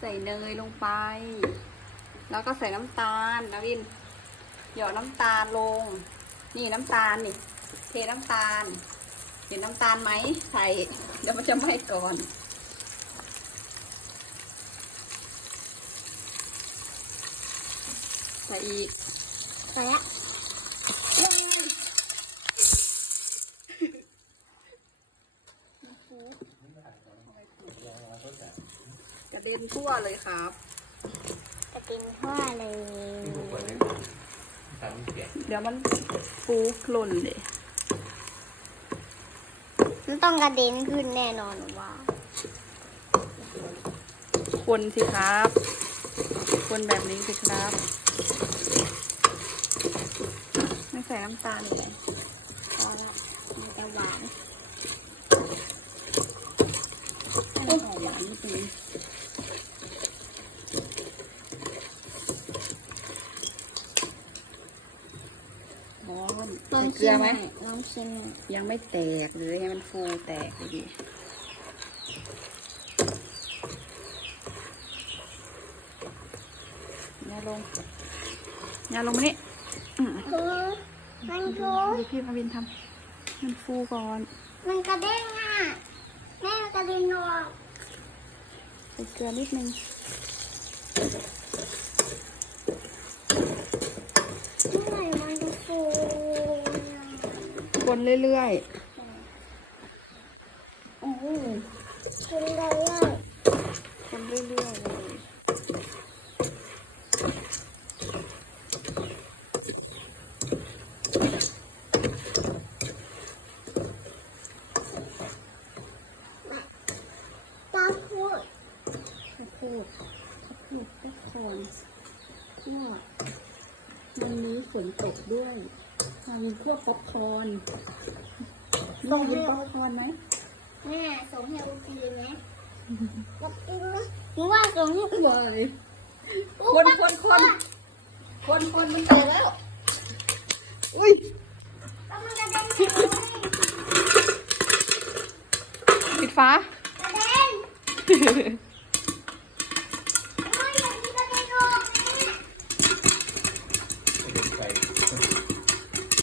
ใส่เนยลงไป แล้วก็ใส่น้ำตาลนะวินหยอดน้ำตาลลง นี่น้ำตาลนี่ เทน้ำตาล เห็นน้ำตาลไหมใส่เดี๋ยวมันจะไหม้ก่อนใส่อีกใส่ละ กระเด็นทั่วเลยครับจะกินทั่วเลย เดี๋ยวมันฟูหล่นเลยมันต้องกระเด็นขึ้นแน่นอนหนูว่า คนสิครับ คนแบบนี้สิครับ ไม่ใส่น้ำตาลเลย พอละมันจะหวาน ให้ หอมหวานนิดนึงหอมลองใส่เกลืชิอมไหมลองชิมหน่อยยังไม่แตกเลยให้มันฟูแตกเลยดิยาลงยาลงมานี่อืมคือมันฟูดูพี่มาวินทำมันฟูก่อน มันกระเด้งอะ แม่มันกระเด็นออกใส่เก ลือนิดนึงเมื่อไหร่มันจะฟูคนเรื่อยโอ้โหกินได้เลยๆคนเรื่อยๆเลย ตาพูด ข้าวโพดข้าวโพดก็คอนทอดวันนี้ฝนตกด้วยทางคั่วป๊อปคอร์นลองกินป๊อปคอร์นไหมแม่ส่งให้โอเคไหมรับกินไหมหนูว่าส่งให้บ่อยคนคนคนคนคนมันแตกแล้ว อุ้ยแล้วมันกระเด็นปิดฟ้ากระเด็น